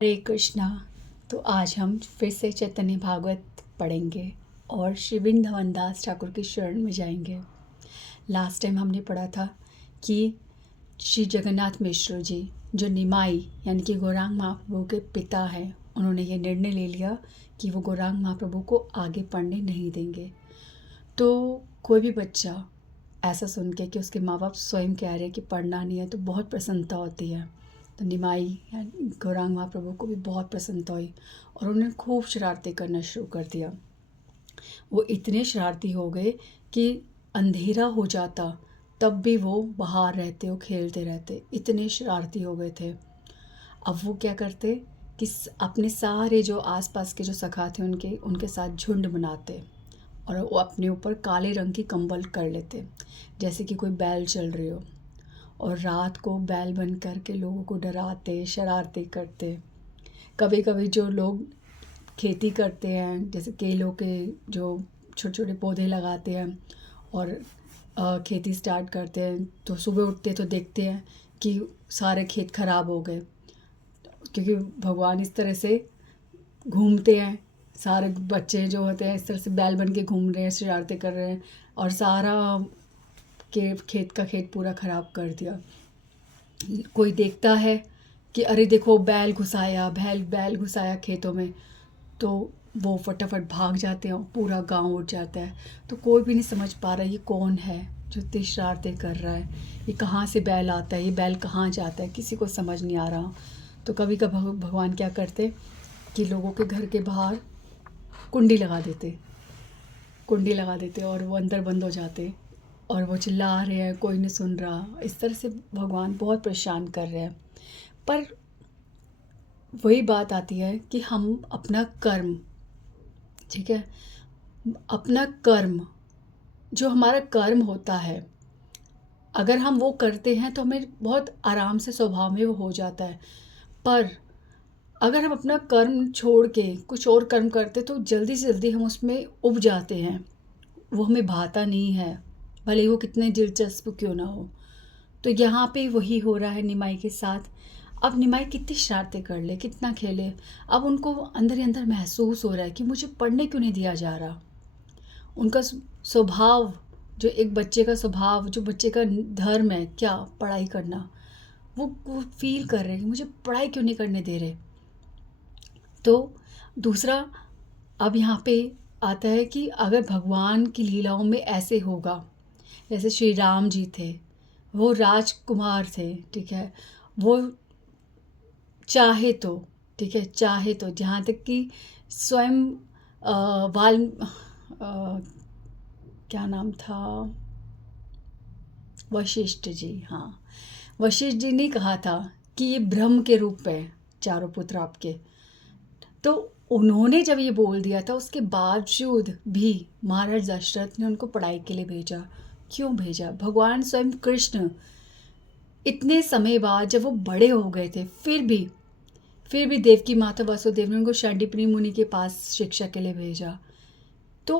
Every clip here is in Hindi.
हरे कृष्णा। तो आज हम फिर से चैतन्य भागवत पढ़ेंगे और श्री वृंदावन दास ठाकुर की शरण में जाएंगे। लास्ट टाइम हमने पढ़ा था कि श्री जगन्नाथ मिश्र जी जो निमाई यानी कि गौरांग महाप्रभु के पिता हैं, उन्होंने ये निर्णय ले लिया कि वो गौरांग महाप्रभु को आगे पढ़ने नहीं देंगे। तो कोई भी बच्चा ऐसा सुन के कि उसके माँ बाप स्वयं कह रहे हैं कि पढ़ना नहीं है तो बहुत प्रसन्नता होती है। तो निमाई या गौरांग महाप्रभु को भी बहुत प्रसन्नता हुई और उन्होंने खूब शरारतें करना शुरू कर दिया। वो इतने शरारती हो गए कि अंधेरा हो जाता तब भी वो बाहर रहते, वो खेलते रहते, इतने शरारती हो गए थे। अब वो क्या करते कि अपने सारे जो आसपास के जो सखा थे उनके साथ झुंड बनाते और वो अपने ऊपर काले रंग की कंबल कर लेते, जैसे कि कोई बैल चल रही हो, और रात को बैल बन करके लोगों को डराते, शरारतें करते। कभी कभी जो लोग खेती करते हैं, जैसे केलों के जो छोटे छोटे पौधे लगाते हैं और खेती स्टार्ट करते हैं, तो सुबह उठते तो देखते हैं कि सारे खेत खराब हो गए, क्योंकि भगवान इस तरह से घूमते हैं। सारे बच्चे जो होते हैं इस तरह से बैल बन के घूम रहे हैं, शरारतें कर रहे हैं और सारा के खेत का खेत पूरा ख़राब कर दिया। कोई देखता है कि अरे देखो बैल घुसाया खेतों में, तो वो फटाफट भाग जाते हैं, पूरा गांव उठ जाता है। तो कोई भी नहीं समझ पा रहा ये कौन है जो इतनी शरारतें कर रहा है, ये कहाँ से बैल आता है, ये बैल कहाँ जाता है, किसी को समझ नहीं आ रहा। तो कभी कभी भगवान क्या करते कि लोगों के घर के बाहर कुंडी लगा देते और वो अंदर बंद हो जाते और वो चिल्ला रहे हैं, कोई नहीं सुन रहा। इस तरह से भगवान बहुत परेशान कर रहे हैं। पर वही बात आती है कि हम अपना कर्म, ठीक है, अपना कर्म, जो हमारा कर्म होता है, अगर हम वो करते हैं तो हमें बहुत आराम से स्वभाव में वो हो जाता है। पर अगर हम अपना कर्म छोड़ के कुछ और कर्म करते तो जल्दी से जल्दी हम उसमें उब जाते हैं, वो हमें भाता नहीं है, भले ही वो कितने दिलचस्प क्यों ना हो। तो यहाँ पे वही हो रहा है निमाई के साथ। अब निमाई कितनी शरारतें कर ले, कितना खेले, अब उनको अंदर ही अंदर महसूस हो रहा है कि मुझे पढ़ने क्यों नहीं दिया जा रहा। उनका स्वभाव, जो एक बच्चे का स्वभाव, जो बच्चे का धर्म है क्या पढ़ाई करना, वो फील कर रहे हैं कि मुझे पढ़ाई क्यों नहीं करने दे रहे। तो दूसरा, अब यहाँ पे आता है कि अगर भगवान की लीलाओं में ऐसे होगा, जैसे श्री राम जी थे, वो राजकुमार थे, ठीक है, वो चाहे तो, ठीक है, चाहे तो जहाँ तक कि स्वयं वाल क्या नाम था, वशिष्ठ जी, हाँ, वशिष्ठ जी ने कहा था कि ये ब्रह्म के रूप है चारों पुत्र आपके। तो उन्होंने जब ये बोल दिया था, उसके बावजूद भी महाराज दशरथ ने उनको पढ़ाई के लिए भेजा। क्यों भेजा? भगवान स्वयं कृष्ण इतने समय बाद जब वो बड़े हो गए थे, फिर भी देवकी माता वसुदेव ने उनको शांडिपनी मुनि के पास शिक्षा के लिए भेजा। तो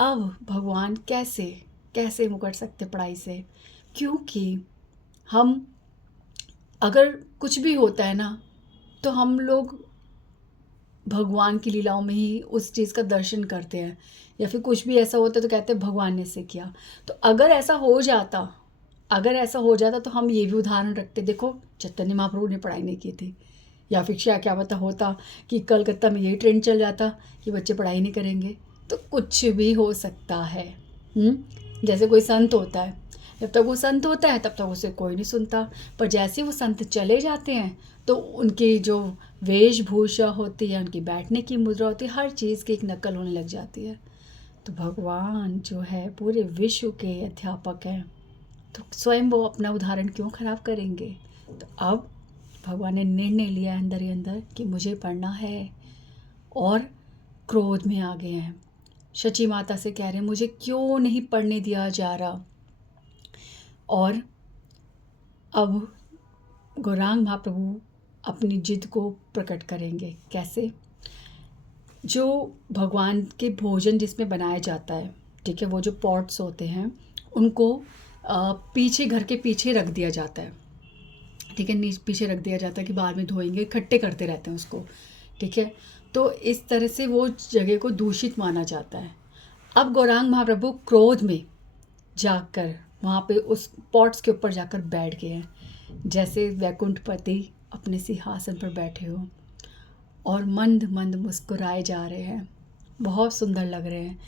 अब भगवान कैसे कैसे मुकर सकते पढ़ाई से? क्योंकि हम, अगर कुछ भी होता है ना, तो हम लोग भगवान की लीलाओं में ही उस चीज़ का दर्शन करते हैं, या फिर कुछ भी ऐसा होता है तो कहते हैं भगवान ने ऐसे किया। तो अगर ऐसा हो जाता तो हम ये भी उदाहरण रखते, देखो चैतन्य महाप्रभु ने पढ़ाई नहीं की थी, या फिर क्या पता होता कि कलकत्ता में यही ट्रेंड चल जाता कि बच्चे पढ़ाई नहीं करेंगे। तो कुछ भी हो सकता है। जैसे कोई संत होता है, जब तक वो संत होता है तब तक उसे कोई नहीं सुनता, पर जैसे वो संत चले जाते हैं तो उनकी जो वेशभूषा होती है, उनकी बैठने की मुद्रा होती है, हर चीज़ की एक नकल होने लग जाती है। तो भगवान जो है पूरे विश्व के अध्यापक हैं, तो स्वयं वो अपना उदाहरण क्यों खराब करेंगे। तो अब भगवान ने निर्णय लिया अंदर ही अंदर कि मुझे पढ़ना है, और क्रोध में आ गए हैं। शची माता से कह रहे हैं मुझे क्यों नहीं पढ़ने दिया जा रहा। और अब गौरांग महाप्रभु अपनी जिद को प्रकट करेंगे। कैसे? जो भगवान के भोजन जिसमें बनाया जाता है, ठीक है, वो जो पॉट्स होते हैं उनको पीछे, घर के पीछे रख दिया जाता है, ठीक है, नीचे पीछे रख दिया जाता है कि बाद में धोएंगे, इकट्ठे करते रहते हैं उसको, ठीक है। तो इस तरह से वो जगह को दूषित माना जाता है। अब गौरांग महाप्रभु क्रोध में जाकर वहाँ पे उस पॉट्स के ऊपर जाकर बैठ गए हैं, जैसे वैकुंठपति अपने सिंहासन पर बैठे हो, और मंद मंद मुस्कुराए जा रहे हैं, बहुत सुंदर लग रहे हैं।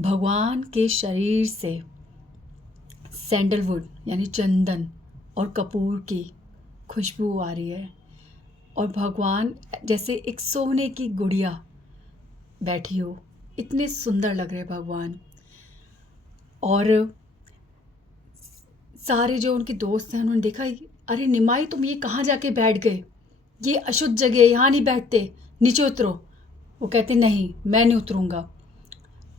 भगवान के शरीर से सैंडलवुड यानी चंदन और कपूर की खुशबू आ रही है, और भगवान जैसे एक सोने की गुड़िया बैठी हो, इतने सुंदर लग रहे हैं भगवान। और सारे जो उनके दोस्त हैं उन्होंने देखा, अरे निमाई तुम ये कहाँ जाके बैठ गए, ये अशुद्ध जगह है, यहाँ नहीं बैठते, नीचे उतरो। वो कहते नहीं, मैं नहीं उतरूँगा।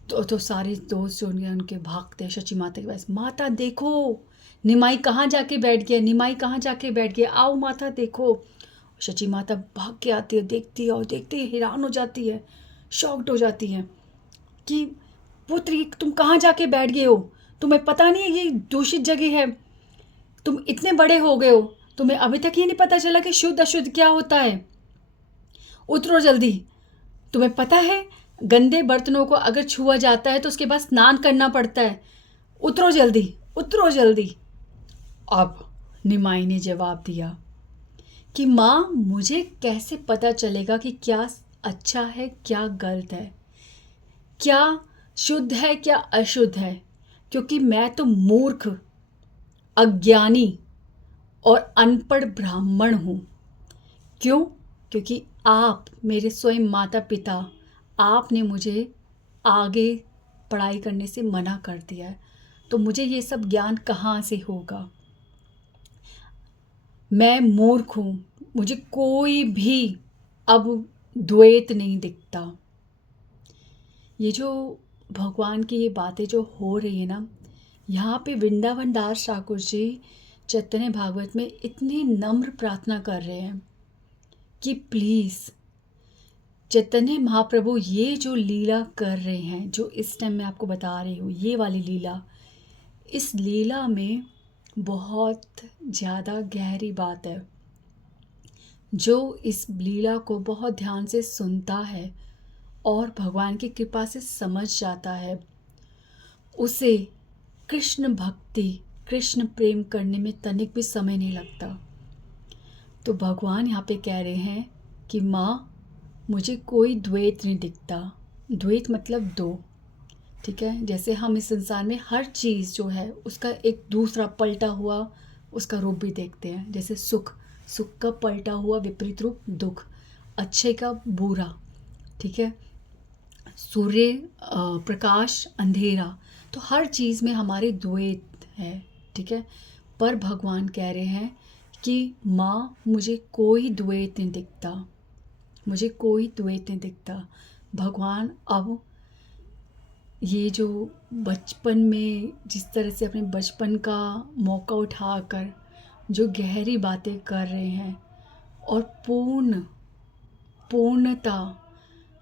तो सारे दोस्त जो उनके भागते शची माता के पास, माता देखो निमाई कहाँ जाके बैठ गया, निमाई कहाँ जाके बैठ गया, आओ माता देखो। शची माता भाग के आती है, देखती है, और देखते ही हैरान हो जाती है, शॉक्ड हो जाती है कि पुत्री तुम कहाँ जाके बैठ गए हो, तुम्हें पता नहीं है ये दूषित जगह है, तुम इतने बड़े हो गए हो, तुम्हें अभी तक ये नहीं पता चला कि शुद्ध अशुद्ध क्या होता है, उतरो जल्दी। तुम्हें पता है गंदे बर्तनों को अगर छुआ जाता है तो उसके बाद स्नान करना पड़ता है, उतरो जल्दी, उतरो जल्दी। अब निमाई ने जवाब दिया कि माँ मुझे कैसे पता चलेगा कि क्या अच्छा है क्या गलत है, क्या शुद्ध है क्या अशुद्ध है, क्योंकि मैं तो मूर्ख, अज्ञानी और अनपढ़ ब्राह्मण हूँ। क्यों? क्योंकि आप मेरे स्वयं माता पिता, आपने मुझे आगे पढ़ाई करने से मना कर दिया है, तो मुझे ये सब ज्ञान कहाँ से होगा। मैं मूर्ख हूँ, मुझे कोई भी अब द्वैत नहीं दिखता। ये जो भगवान की ये बातें जो हो रही है ना, यहाँ पे वृंदावन दास ठाकुर जी चैतन्य भागवत में इतनी नम्र प्रार्थना कर रहे हैं कि प्लीज़ चैतन्य महाप्रभु ये जो लीला कर रहे हैं, जो इस टाइम मैं आपको बता रही हूँ, ये वाली लीला, इस लीला में बहुत ज़्यादा गहरी बात है। जो इस लीला को बहुत ध्यान से सुनता है और भगवान की कृपा से समझ जाता है, उसे कृष्ण भक्ति, कृष्ण प्रेम करने में तनिक भी समय नहीं लगता। तो भगवान यहाँ पे कह रहे हैं कि माँ मुझे कोई द्वैत नहीं दिखता। द्वैत मतलब दो, ठीक है। जैसे हम इस संसार में हर चीज़ जो है उसका एक दूसरा पलटा हुआ उसका रूप भी देखते हैं। जैसे सुख, सुख का पलटा हुआ विपरीत रूप दुख, अच्छे का बुरा, ठीक है। सूर्य प्रकाश अंधेरा, तो हर चीज़ में हमारे द्वैत है, ठीक है। पर भगवान कह रहे हैं कि माँ मुझे कोई द्वैत नहीं दिखता, मुझे कोई द्वैत नहीं दिखता। भगवान अब ये जो बचपन में जिस तरह से अपने बचपन का मौका उठाकर जो गहरी बातें कर रहे हैं और पूर्णता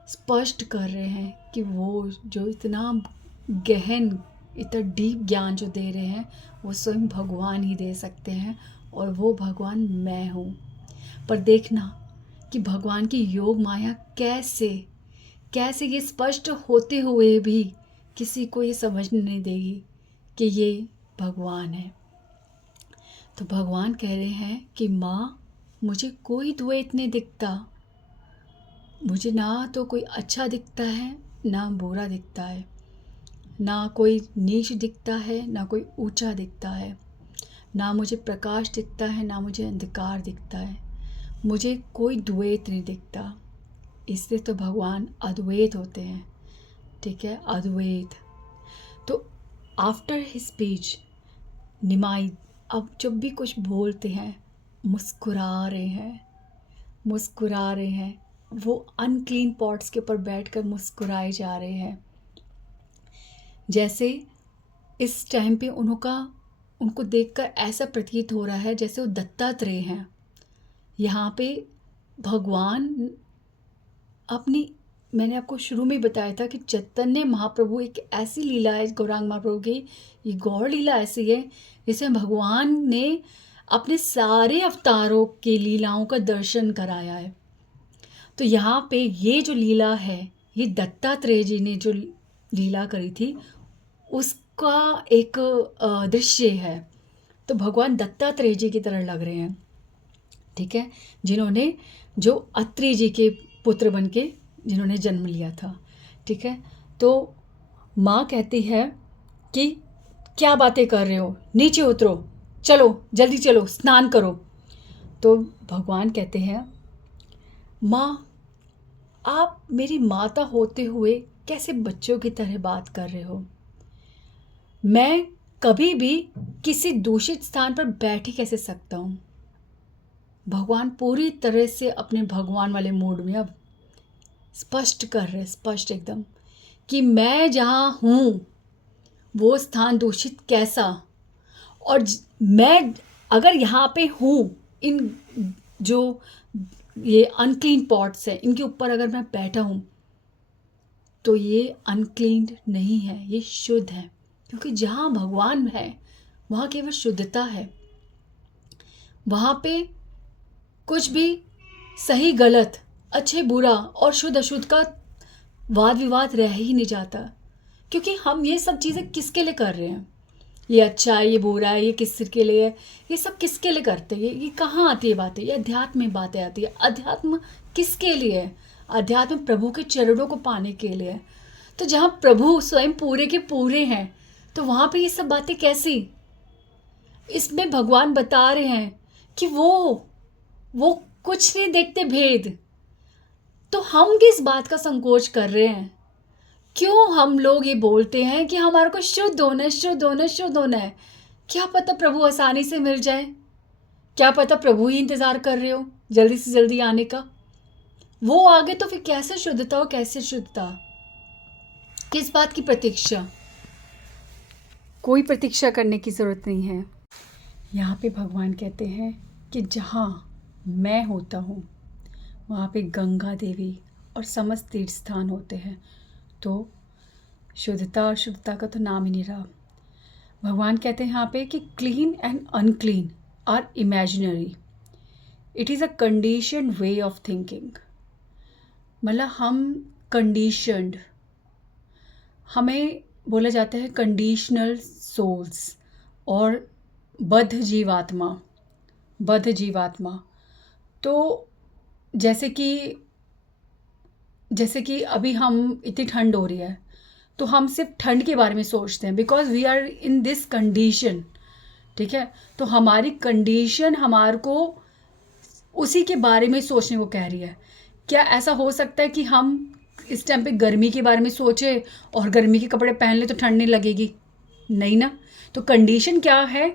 स्पष्ट कर रहे हैं कि वो जो इतना गहन, इतना डीप ज्ञान जो दे रहे हैं वो स्वयं भगवान ही दे सकते हैं, और वो भगवान मैं हूँ। पर देखना कि भगवान की योग माया कैसे ये स्पष्ट होते हुए भी किसी को ये समझने नहीं देगी कि ये भगवान है। तो भगवान कह रहे हैं कि माँ मुझे कोई द्वैत नहीं दिखता, मुझे ना तो कोई अच्छा दिखता है ना बुरा दिखता है, ना कोई नीच दिखता है ना कोई ऊंचा दिखता है, ना मुझे प्रकाश दिखता है ना मुझे अंधकार दिखता है, मुझे कोई द्वैत नहीं दिखता। इसलिए तो भगवान अद्वैत होते हैं, ठीक है, अद्वैत। तो आफ्टर हिज स्पीच निमाई अब जब भी कुछ बोलते हैं मुस्कुरा रहे हैं, वो अनक्लीन पॉट्स के ऊपर बैठकर मुस्कुराए जा रहे हैं। जैसे इस टाइम पे उनको देखकर ऐसा प्रतीत हो रहा है जैसे वो दत्तात्रेय हैं। यहाँ पे भगवान मैंने आपको शुरू में बताया था कि चैतन्य महाप्रभु एक ऐसी लीला है, गौरांग महाप्रभु की ये गौर लीला ऐसी है जिसमें भगवान ने अपने सारे अवतारों के लीलाओं का दर्शन कराया है। तो यहाँ पे ये जो लीला है, ये दत्तात्रेय जी ने जो लीला करी थी उसका एक दृश्य है। तो भगवान दत्तात्रेय जी की तरह लग रहे हैं, ठीक है, जिन्होंने जो अत्रि जी के पुत्र बन के जिन्होंने जन्म लिया था, ठीक है। तो माँ कहती है कि क्या बातें कर रहे हो, नीचे उतरो, चलो जल्दी चलो, स्नान करो। तो भगवान कहते हैं, माँ आप मेरी माता होते हुए कैसे बच्चों की तरह बात कर रहे हो? मैं कभी भी किसी दूषित स्थान पर बैठ ही कैसे सकता हूँ? भगवान पूरी तरह से अपने भगवान वाले मूड में अब स्पष्ट कर रहे, स्पष्ट एकदम, कि मैं जहाँ हूँ वो स्थान दूषित कैसा, और मैं अगर यहाँ पे हूँ, इन जो ये अनक्लीन पॉट्स हैं इनके ऊपर अगर मैं बैठा हूँ तो ये अनक्लीन नहीं है, ये शुद्ध है, क्योंकि जहाँ भगवान है वहाँ केवल शुद्धता है। वहाँ पे कुछ भी सही गलत, अच्छे बुरा और शुद्ध अशुद्ध का वाद विवाद रह ही नहीं जाता, क्योंकि हम ये सब चीज़ें किसके लिए कर रहे हैं? ये अच्छा है, ये बुरा है, ये किस के लिए है, ये सब किसके लिए करते हैं? ये कहाँ आती है बातें? ये अध्यात्म में बातें आती है। अध्यात्म किसके लिए है? अध्यात्म प्रभु के चरणों को पाने के लिए है। तो जहाँ प्रभु स्वयं पूरे के पूरे हैं तो वहाँ पे ये सब बातें कैसी? इसमें भगवान बता रहे हैं कि वो कुछ नहीं देखते भेद। तो हम किस बात का संकोच कर रहे हैं? क्यों हम लोग ये बोलते हैं कि हमारे को शुद्ध होना है, शुद्ध होना है, शुद्ध होना है? क्या पता प्रभु आसानी से मिल जाए, क्या पता प्रभु ही इंतज़ार कर रहे हो जल्दी से जल्दी आने का। वो आगे तो फिर कैसे शुद्धता और कैसे शुद्धता? किस बात की प्रतीक्षा? कोई प्रतीक्षा करने की ज़रूरत नहीं है। यहाँ पे भगवान कहते हैं कि जहाँ मैं होता हूँ वहाँ पे गंगा देवी और समस्त तीर्थ स्थान होते हैं। तो शुद्धता और शुद्धता का तो नाम ही नहीं रहा। भगवान कहते हैं यहाँ पे कि clean and unclean are imaginary, it is a conditioned way of thinking. मतलब हम कंडीशनड, हमें बोला जाता है कंडीशनल सोल्स और बद्ध जीवात्मा। तो जैसे कि अभी हम इतनी ठंड हो रही है तो हम सिर्फ ठंड के बारे में सोचते हैं, because we are in this condition, ठीक है। तो हमारी कंडीशन हमारे को उसी के बारे में सोचने को कह रही है। क्या ऐसा हो सकता है कि हम इस टाइम पे गर्मी के बारे में सोचें और गर्मी के कपड़े पहन ले तो ठंड नहीं लगेगी? नहीं ना। तो कंडीशन क्या है?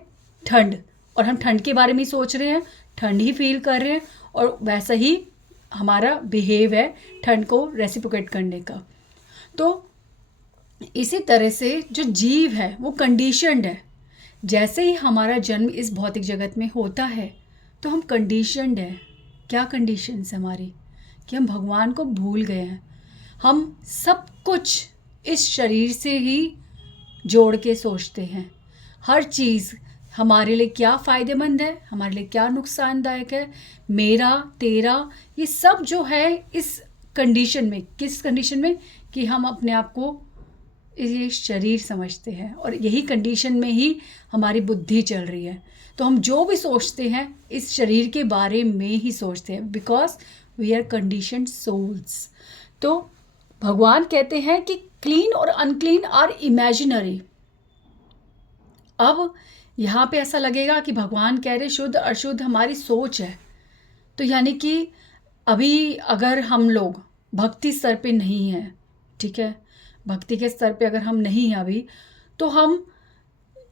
ठंड, और हम ठंड के बारे में सोच रहे हैं, ठंड ही फील कर रहे हैं, और वैसा ही हमारा बिहेव है ठंड को रेसिप्रोकेट करने का। तो इसी तरह से जो जीव है वो कंडीशनड है। जैसे ही हमारा जन्म इस भौतिक जगत में होता है तो हम कंडीशनड है। क्या कंडीशंस है हमारी? कि हम भगवान को भूल गए हैं। हम सब कुछ इस शरीर से ही जोड़ के सोचते हैं। हर चीज़ हमारे लिए क्या फ़ायदेमंद है, हमारे लिए क्या नुकसानदायक है, मेरा तेरा, ये सब जो है इस कंडीशन में, किस कंडीशन में? कि हम अपने आप को ये शरीर समझते हैं, और यही कंडीशन में ही हमारी बुद्धि चल रही है। तो हम जो भी सोचते हैं इस शरीर के बारे में ही सोचते हैं, because we are conditioned souls. तो भगवान कहते हैं कि क्लीन और अनक्लीन आर इमेजिनरी। अब यहाँ पे ऐसा लगेगा कि भगवान कह रहे शुद्ध अशुद्ध हमारी सोच है। तो यानी कि अभी अगर हम लोग भक्ति स्तर पे नहीं हैं, ठीक है, भक्ति के स्तर पे अगर हम नहीं हैं अभी, तो हम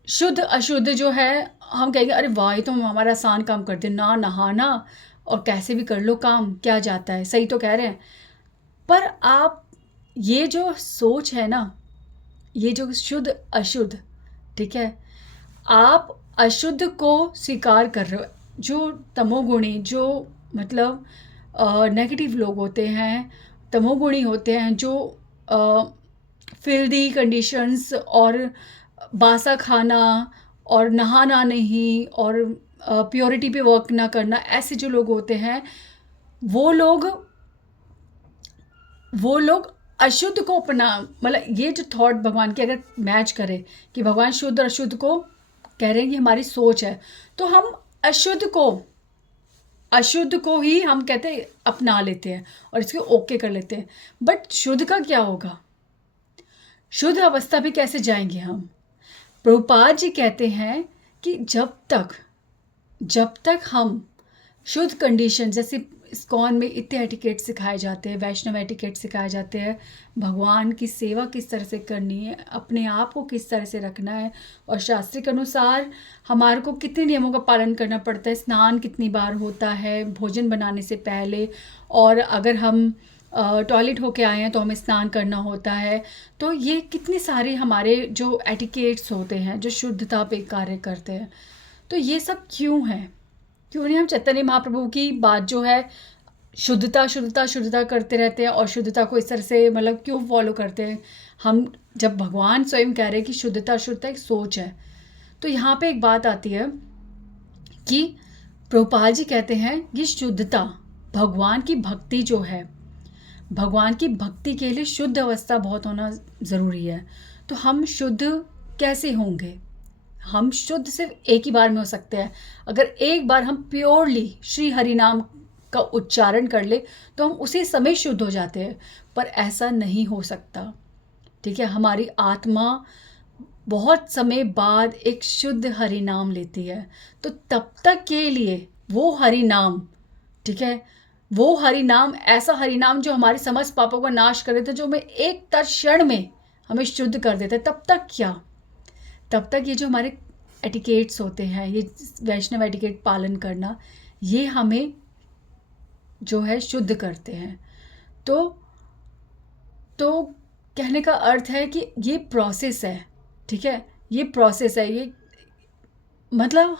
शुद्ध अशुद्ध जो है हम कहेंगे अरे वाह ये तो हमारा आसान काम करते, ना नहाना और कैसे भी कर लो काम, क्या जाता है, सही तो कह रहे हैं। पर आप ये जो सोच है ना, ये जो शुद्ध अशुद्ध, ठीक है, आप अशुद्ध को स्वीकार कर रहे हो। जो तमोगुणी, जो मतलब नेगेटिव लोग होते हैं, तमोगुणी होते हैं, जो फिल्दी कंडीशंस और बासा खाना और नहाना नहीं और प्योरिटी पे वर्क ना करना, ऐसे जो लोग होते हैं वो लोग अशुद्ध को अपना, मतलब ये जो थॉट भगवान की अगर मैच करे कि भगवान शुद्ध और अशुद्ध को कह रहे हैं कि हमारी सोच है, तो हम अशुद्ध को ही हम कहते हैं अपना लेते हैं और इसको ओके कर लेते हैं। बट शुद्ध का क्या होगा? शुद्ध अवस्था भी कैसे जाएंगे हम? प्रभुपाद जी कहते हैं कि जब तक हम शुद्ध कंडीशन, जैसे इस्कॉन में इतने एटिकेट सिखाए जाते हैं, वैष्णव एटिकेट सिखाए जाते हैं, भगवान की सेवा किस तरह से करनी है, अपने आप को किस तरह से रखना है, और शास्त्र के अनुसार हमारे को कितने नियमों का पालन करना पड़ता है, स्नान कितनी बार होता है भोजन बनाने से पहले, और अगर हम टॉयलेट होके आए हैं तो हमें स्नान करना होता है। तो ये कितने सारे हमारे जो एटिकेट्स होते हैं जो शुद्धता पे कार्य करते हैं। तो ये सब क्यों है? क्यों नहीं हम चैतन्य महाप्रभु की बात जो है शुद्धता करते रहते हैं, और शुद्धता को इस तरह से मतलब क्यों फॉलो करते हैं हम, जब भगवान स्वयं कह रहे हैं कि शुद्धता एक सोच है। तो यहाँ पे एक बात आती है कि प्रभुपाद जी कहते हैं ये शुद्धता, भगवान की भक्ति जो है, भगवान की भक्ति के लिए शुद्ध अवस्था बहुत होना ज़रूरी है। तो हम शुद्ध कैसे होंगे? हम शुद्ध सिर्फ एक ही बार में हो सकते हैं। अगर एक बार हम प्योरली श्री हरि नाम का उच्चारण कर ले तो हम उसी समय शुद्ध हो जाते हैं, पर ऐसा नहीं हो सकता। ठीक है, हमारी आत्मा बहुत समय बाद एक शुद्ध हरि नाम लेती है, तो तब तक के लिए वो हरि नाम, ठीक है, वो हरि नाम, ऐसा हरि नाम जो हमारे समस्त पापों का नाश कर देता है, जो हमें एक तत्क्षण में हमें शुद्ध कर देता है, तब तक क्या, तब तक ये जो हमारे एटिकेट्स होते हैं, ये वैष्णव एटिकेट पालन करना, ये हमें जो है शुद्ध करते हैं। तो कहने का अर्थ है कि ये प्रोसेस है, ठीक है, ये प्रोसेस है, ये मतलब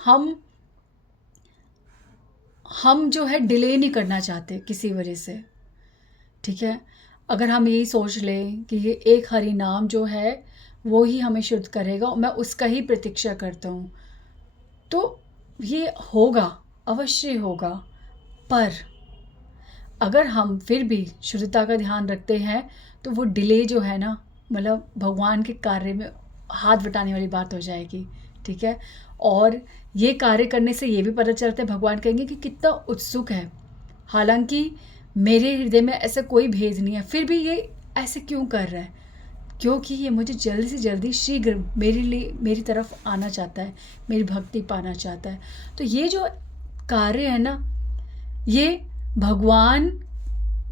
हम जो है डिले नहीं करना चाहते किसी वजह से। ठीक है, अगर हम यही सोच लें कि ये एक हरि नाम जो है वो ही हमें शुद्ध करेगा और मैं उसका ही प्रतीक्षा करता हूँ, तो ये होगा, अवश्य होगा। पर अगर हम फिर भी शुद्धता का ध्यान रखते हैं तो वो डिले जो है ना, मतलब भगवान के कार्य में हाथ बटाने वाली बात हो जाएगी। ठीक है, और ये कार्य करने से ये भी पता चलता है, भगवान कहेंगे कि कितना उत्सुक है, हालांकि मेरे हृदय में ऐसा कोई भेद नहीं है, फिर भी ये ऐसे क्यों कर रहा है? क्योंकि ये मुझे जल्दी से जल्दी शीघ्र मेरी तरफ आना चाहता है, मेरी भक्ति पाना चाहता है। तो ये जो कार्य है ना, ये भगवान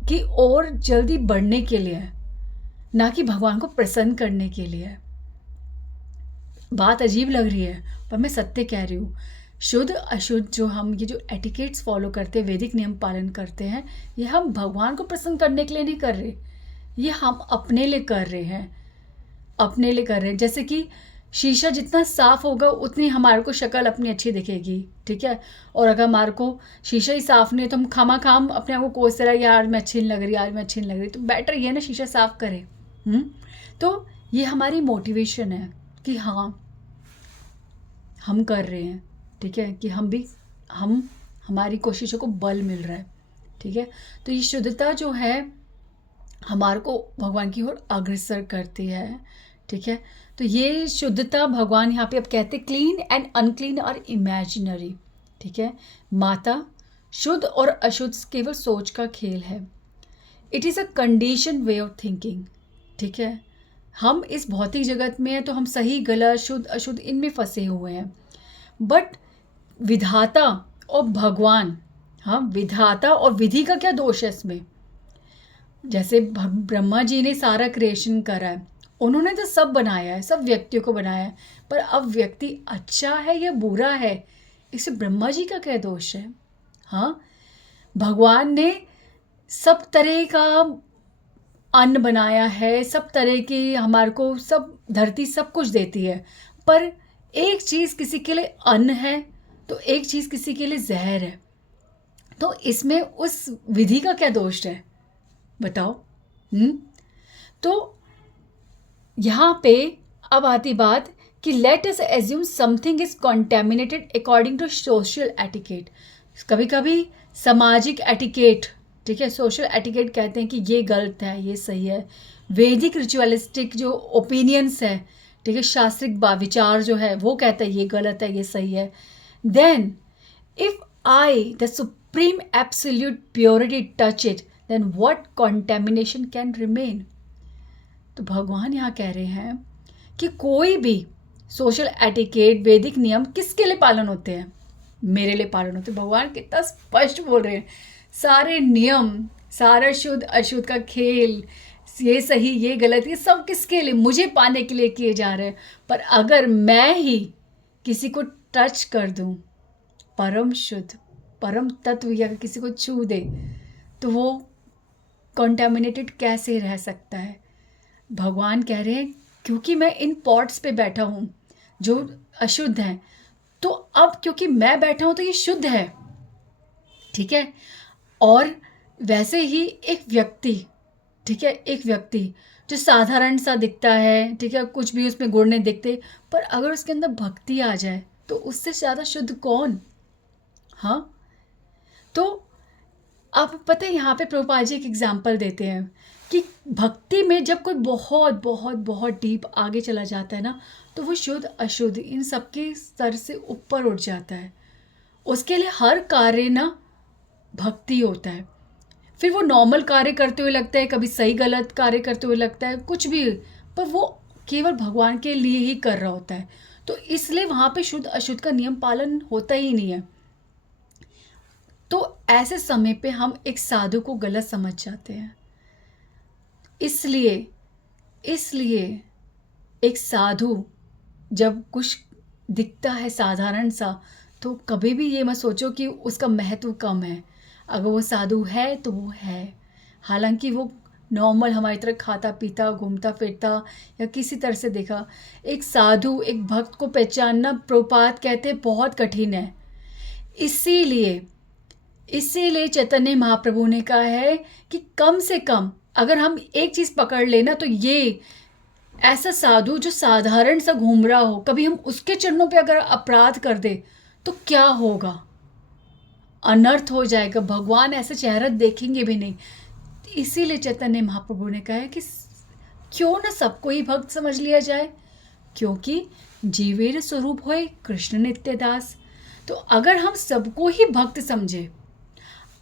की ओर जल्दी बढ़ने के लिए है, ना कि भगवान को प्रसन्न करने के लिए है। बात अजीब लग रही है पर मैं सत्य कह रही हूँ। शुद्ध अशुद्ध जो हम ये जो एटिकेट्स फॉलो करते हैं, वैदिक नियम पालन करते हैं, ये हम भगवान को प्रसन्न करने के लिए नहीं कर रहे, ये हम अपने लिए कर रहे हैं, अपने लिए कर रहे हैं। जैसे कि शीशा जितना साफ होगा उतनी हमारे को शक्ल अपनी अच्छी दिखेगी। ठीक है, और अगर हमारे को शीशा ही साफ नहीं है तो हम खाम अपने आप को कोसते रहे, यार मैं अच्छी नहीं लग रही, यार मैं अच्छी नहीं लग रही। तो बेटर ये ना शीशा साफ करें। तो ये हमारी मोटिवेशन है कि हाँ हम कर रहे हैं। ठीक है, कि हमारी कोशिशों को बल मिल रहा है। ठीक है, तो ये शुद्धता जो है हमारे को भगवान की ओर अग्रसर करती है। ठीक है, तो ये शुद्धता भगवान यहाँ पे अब कहते क्लीन एंड अनक्लीन और इमेजिनरी। ठीक है, माता, शुद्ध और अशुद्ध केवल सोच का खेल है। It is a condition way of thinking. ठीक है, हम इस भौतिक जगत में हैं तो हम सही गलत शुद्ध अशुद्ध इनमें फंसे हुए हैं, बट विधाता और भगवान, हाँ विधाता और विधि का क्या दोष है इसमें? जैसे ब्रह्मा जी ने सारा क्रिएशन करा है, उन्होंने तो सब बनाया है, सब व्यक्तियों को बनाया है, पर अब व्यक्ति अच्छा है या बुरा है, इसे ब्रह्मा जी का क्या दोष है? हाँ, भगवान ने सब तरह का अन्न बनाया है, सब तरह की हमारे को सब धरती सब कुछ देती है, पर एक चीज़ किसी के लिए अन्न है तो एक चीज़ किसी के लिए जहर है। तो इसमें उस विधि का क्या दोष है बताओ? तो यहाँ पे अब आती बात कि let us assume something is contaminated according to social etiquette. कभी कभी सामाजिक एटिकेट, ठीक है, सोशल एटिकेट कहते हैं कि ये गलत है ये सही है। वैदिक रिचुअलिस्टिक जो ओपिनियंस है, ठीक है, शास्त्रिक विचार जो है वो कहता है ये गलत है ये सही है। Then if I the supreme absolute purity touch it, then what contamination can remain. तो भगवान यहाँ कह रहे हैं कि कोई भी सोशल एटिकेट, वैदिक नियम किसके लिए पालन होते हैं? मेरे लिए पालन होते हैं। भगवान कितना स्पष्ट बोल रहे हैं। सारे नियम, सारा शुद्ध अशुद्ध का खेल, ये सही ये गलत, ये सब किसके लिए? मुझे पाने के लिए किए जा रहे हैं। पर अगर मैं ही किसी को टच कर दूं, परम शुद्ध परम तत्व या किसी को छू दे, तो वो कॉन्टेमिनेटेड कैसे रह सकता है? भगवान कह रहे हैं क्योंकि मैं इन पॉट्स पे बैठा हूँ जो अशुद्ध हैं, तो अब क्योंकि मैं बैठा हूँ तो ये शुद्ध है, ठीक है। और वैसे ही एक व्यक्ति, ठीक है, एक व्यक्ति जो साधारण सा दिखता है, ठीक है, कुछ भी उसमें गुण नहीं दिखते, पर अगर उसके अंदर भक्ति आ जाए तो उससे ज़्यादा शुद्ध कौन? हाँ, तो आप पता है यहाँ पे प्रभुपाद जी एक एग्जाम्पल देते हैं कि भक्ति में जब कोई बहुत बहुत बहुत डीप आगे चला जाता है ना, तो वो शुद्ध अशुद्ध इन सबके स्तर से ऊपर उठ जाता है। उसके लिए हर कार्य ना भक्ति होता है। फिर वो नॉर्मल कार्य करते हुए लगता है, कभी सही गलत कार्य करते हुए लगता है, कुछ भी, पर वो केवल भगवान के लिए ही कर रहा होता है। तो इसलिए वहाँ पे शुद्ध अशुद्ध का नियम पालन होता ही नहीं है। तो ऐसे समय पे हम एक साधु को गलत समझ जाते हैं। इसलिए एक साधु जब कुछ दिखता है साधारण सा, तो कभी भी ये मत सोचो कि उसका महत्व कम है। अगर वो साधु है तो वो है, हालांकि वो नॉर्मल हमारी तरह खाता पीता घूमता फिरता या किसी तरह से देखा। एक साधु एक भक्त को पहचानना, प्रभुपाद कहते हैं, बहुत कठिन है। इसीलिए चैतन्य महाप्रभु ने कहा है कि कम से कम अगर हम एक चीज़ पकड़ लेना, तो ये ऐसा साधु जो साधारण सा घूम रहा हो, कभी हम उसके चरणों पे अगर अपराध कर दे तो क्या होगा? अनर्थ हो जाएगा। भगवान ऐसा चेहरा देखेंगे भी नहीं। इसीलिए चैतन्य महाप्रभु ने कहा है कि क्यों न सबको ही भक्त समझ लिया जाए, क्योंकि जीवेर स्वरूप होए कृष्ण नित्य दास। तो अगर हम सबको ही भक्त समझे,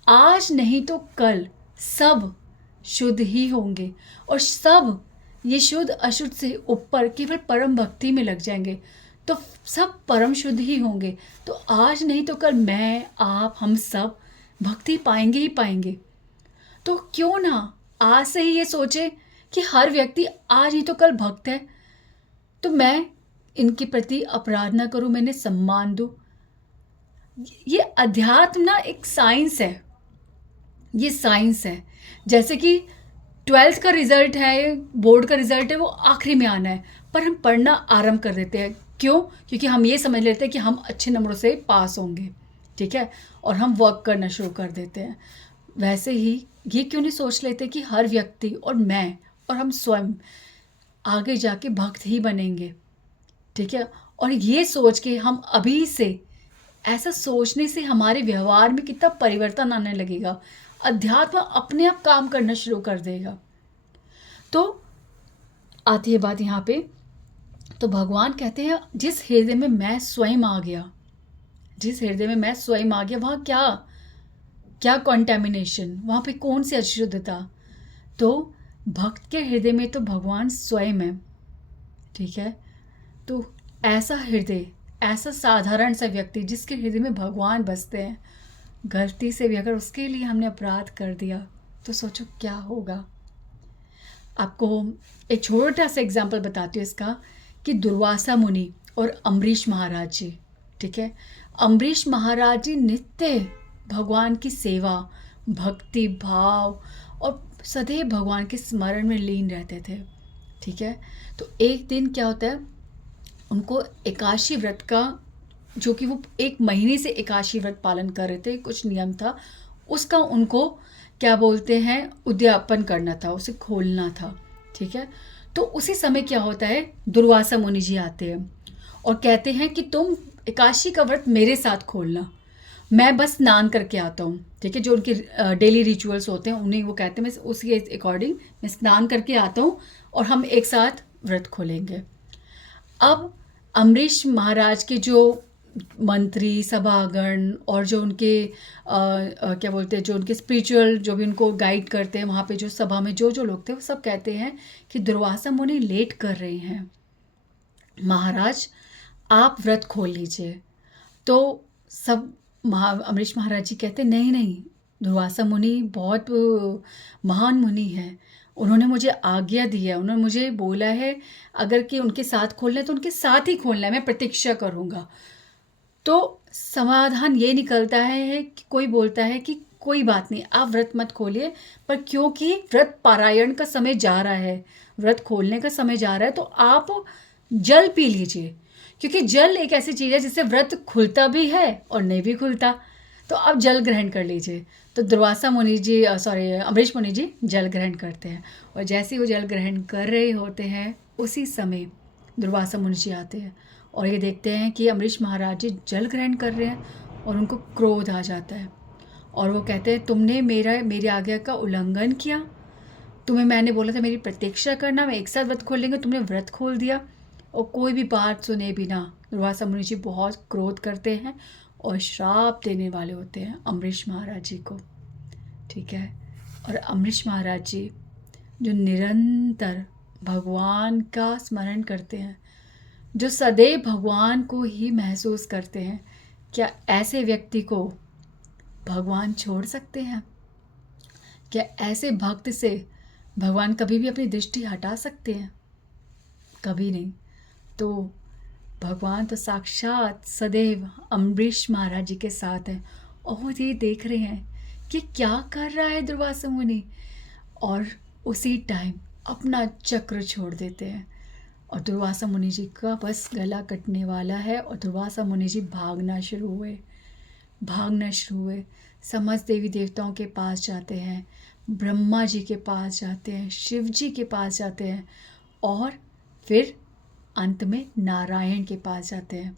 आज नहीं तो कल सब शुद्ध ही होंगे, और सब ये शुद्ध अशुद्ध से ऊपर केवल परम भक्ति में लग जाएंगे, तो सब परम शुद्ध ही होंगे। तो आज नहीं तो कल मैं, आप, हम सब भक्ति पाएंगे ही पाएंगे। तो क्यों ना आज से ही ये सोचे कि हर व्यक्ति आज नहीं तो कल भक्त है, तो मैं इनके प्रति अपराध ना करूं, मैंने सम्मान दूं। ये अध्यात्म ना एक साइंस है, ये साइंस है। जैसे कि 12th का रिजल्ट है, बोर्ड का रिजल्ट है, वो आखिरी में आना है, पर हम पढ़ना आरंभ कर देते हैं। क्यों? क्योंकि हम ये समझ लेते हैं कि हम अच्छे नंबरों से पास होंगे, ठीक है, और हम वर्क करना शुरू कर देते हैं। वैसे ही ये क्यों नहीं सोच लेते कि हर व्यक्ति और मैं और हम स्वयं आगे जाके भक्त ही बनेंगे, ठीक है। और ये सोच के हम अभी से, ऐसा सोचने से हमारे व्यवहार में कितना परिवर्तन आने लगेगा। अध्यात्म अपने आप काम करना शुरू कर देगा। तो आती है बात यहाँ पे, तो भगवान कहते हैं जिस हृदय में मैं स्वयं आ गया, जिस हृदय में मैं स्वयं आ गया, वहाँ क्या क्या कॉन्टेमिनेशन, वहाँ पे कौन सी अशुद्धता? तो भक्त के हृदय में तो भगवान स्वयं है, ठीक है। तो ऐसा हृदय, ऐसा साधारण सा व्यक्ति जिसके हृदय में भगवान बसते हैं, गलती से भी अगर उसके लिए हमने अपराध कर दिया तो सोचो क्या होगा। आपको एक छोटा सा एग्जाम्पल बताती हूँ इसका, कि दुर्वासा मुनि और अम्बरीश महाराज जी, ठीक है। अम्बरीश महाराज जी नित्य भगवान की सेवा, भक्ति भाव और सदैव भगवान के स्मरण में लीन रहते थे, ठीक है। तो एक दिन क्या होता है, उनको एकादशी व्रत का, जो कि वो 1 महीने से एकादशी व्रत पालन कर रहे थे, कुछ नियम था उसका, उनको क्या बोलते हैं, उद्यापन करना था, उसे खोलना था, ठीक है। तो उसी समय क्या होता है, दुर्वासा मुनि जी आते हैं और कहते हैं कि तुम एकादशी का व्रत मेरे साथ खोलना, मैं बस स्नान करके आता हूँ। ठीक है, जो उनके डेली रिचुअल्स होते हैं उन्हें वो कहते हैं, मैं उसके अकॉर्डिंग मैं स्नान करके आता हूँ और हम एक साथ व्रत खोलेंगे। अब अम्बरीश महाराज के जो मंत्री सभागण और जो उनके क्या बोलते हैं, जो उनके स्पिरिचुअल जो भी उनको गाइड करते हैं, वहाँ पे जो सभा में जो जो लोग थे वो सब कहते हैं कि दुर्वासा मुनि लेट कर रहे हैं, महाराज आप व्रत खोल लीजिए। तो सब अम्बरीश महाराज जी कहते नहीं नहीं, दुर्वासा मुनि बहुत महान मुनि है, उन्होंने मुझे आज्ञा दी है, उन्होंने मुझे बोला है अगर कि उनके साथ खोलना है तो उनके साथ ही खोलना है, मैं प्रतीक्षा करूँगा। तो समाधान ये निकलता है कि कोई बोलता है कि कोई बात नहीं, आप व्रत मत खोलिए, पर क्योंकि व्रत पारायण का समय जा रहा है, व्रत खोलने का समय जा रहा है, तो आप जल पी लीजिए, क्योंकि जल एक ऐसी चीज़ है जिससे व्रत खुलता भी है और नहीं भी खुलता। तो आप जल ग्रहण कर लीजिए। तो दुर्वासा मुनि जी अम्बरीश मुनि जी जल ग्रहण करते हैं, और जैसे ही वो जल ग्रहण कर रहे होते हैं उसी समय दुर्वासा मुनि जी आते हैं और ये देखते हैं कि अम्बरीश महाराज जी जल ग्रहण कर रहे हैं, और उनको क्रोध आ जाता है और वो कहते हैं तुमने मेरी आज्ञा का उल्लंघन किया, तुम्हें मैंने बोला था मेरी प्रतीक्षा करना, मैं एक साथ व्रत खोल लेंगे, तुमने व्रत खोल दिया। और कोई भी बात सुने बिना दुर्वासा मुनि जी बहुत क्रोध करते हैं और श्राप देने वाले होते हैं अम्बरीश महाराज जी को। ठीक है, और अम्बरीश महाराज जी जो निरंतर भगवान का स्मरण करते हैं, जो सदैव भगवान को ही महसूस करते हैं, क्या ऐसे व्यक्ति को भगवान छोड़ सकते हैं? क्या ऐसे भक्त से भगवान कभी भी अपनी दृष्टि हटा सकते हैं? कभी नहीं। तो भगवान तो साक्षात सदैव अम्बरीश महाराज जी के साथ हैं और ये देख रहे हैं कि क्या कर रहा है दुर्वासा मुनि, और उसी टाइम अपना चक्र छोड़ देते हैं और दुर्वासा मुनि जी का बस गला कटने वाला है और दुर्वासा मुनि जी भागना शुरू हुए। समस्त देवी देवताओं के पास जाते हैं, ब्रह्मा जी के पास जाते हैं, शिव जी के पास जाते हैं और फिर अंत में नारायण के पास जाते हैं।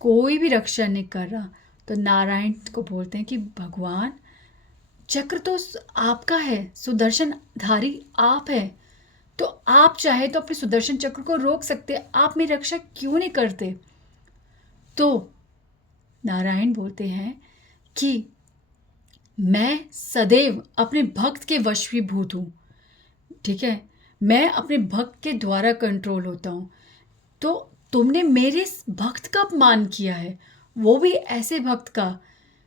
कोई भी रक्षा नहीं कर रहा तो नारायण को बोलते हैं कि भगवान चक्र तो आपका है, सुदर्शन धारी आप है, तो आप चाहे तो अपने सुदर्शन चक्र को रोक सकते, आप मेरी रक्षा क्यों नहीं करते? तो नारायण बोलते हैं कि मैं सदैव अपने भक्त के वशीभूत हूँ। ठीक है, मैं अपने भक्त के द्वारा कंट्रोल होता हूँ। तो तुमने मेरे भक्त का अपमान किया है, वो भी ऐसे भक्त का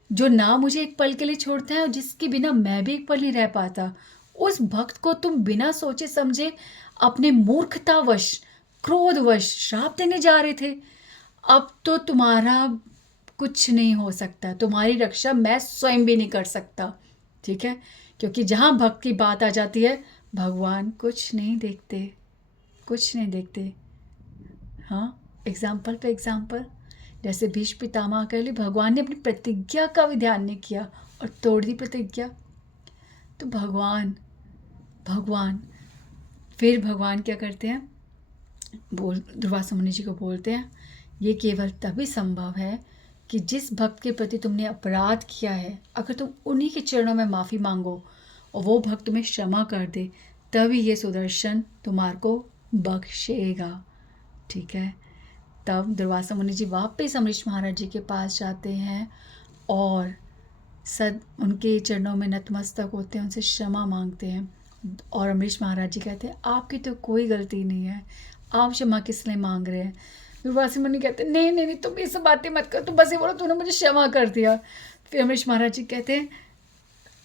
जो ना मुझे एक पल के लिए छोड़ता है और जिसके बिना मैं भी एक पल नहीं रह पाता। उस भक्त को तुम बिना सोचे समझे अपने मूर्खतावश क्रोधवश श्राप देने जा रहे थे। अब तो तुम्हारा कुछ नहीं हो सकता, तुम्हारी रक्षा मैं स्वयं भी नहीं कर सकता। ठीक है, क्योंकि जहाँ भक्त की बात आ जाती है भगवान कुछ नहीं देखते। हाँ, एग्जाम्पल पे एग्जाम्पल, जैसे भीष्म पितामह कह ली, भगवान ने अपनी प्रतिज्ञा का भी ध्यान नहीं किया और तोड़ दी प्रतिज्ञा। तो भगवान फिर भगवान क्या करते हैं, दुर्वासा मुनि जी को बोलते हैं ये केवल तभी संभव है कि जिस भक्त के प्रति तुमने अपराध किया है, अगर तुम उन्हीं के चरणों में माफ़ी मांगो और वो भक्त तुम्हें क्षमा कर दे, तभी ये सुदर्शन तुम्हारे को बख्शेगा। ठीक है, तब दुर्वासा मुनि जी वापस अम्बरीश महाराज जी के पास जाते हैं और उनके चरणों में नतमस्तक होते हैं, उनसे क्षमा मांगते हैं। और अम्बरीश महाराज जी कहते हैं आपकी तो कोई गलती नहीं है, आप क्षमा किस लिए मांग रहे हैं? दुर्वासा मुनि कहते हैं नहीं, तुम ये सब बातें मत कर, तुम बस ये बोलो तूने मुझे क्षमा कर दिया। फिर अम्बरीश महाराज जी कहते हैं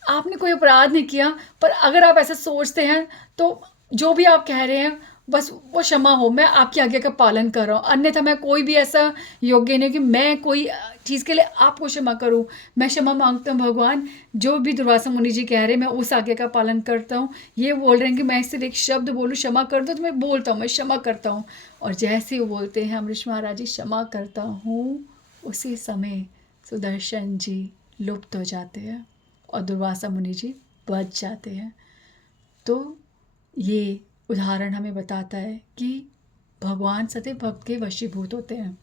आपने कोई अपराध नहीं किया, पर अगर आप ऐसा सोचते हैं तो जो भी आप कह रहे हैं बस वो क्षमा हो, मैं आपकी आज्ञा का पालन कर रहा हूँ, अन्यथा मैं कोई भी ऐसा योग्य नहीं कि मैं कोई चीज़ के लिए आपको क्षमा करूँ। मैं क्षमा मांगता हूँ भगवान, जो भी दुर्वासा मुनि जी कह रहे हैं मैं उस आज्ञा का पालन करता हूँ। ये बोल रहे हैं कि मैं सिर्फ एक शब्द बोलूँ क्षमा कर दो, तो मैं बोलता हूँ मैं क्षमा करता हूँ। और जैसे वो बोलते हैं अम्बरीश महाराज जी क्षमा करता हूँ, उसी समय सुदर्शन जी लुप्त हो जाते हैं और दुर्वासा मुनि जी बच जाते हैं। तो ये उदाहरण हमें बताता है कि भगवान सदैव भक्त के वशीभूत होते हैं।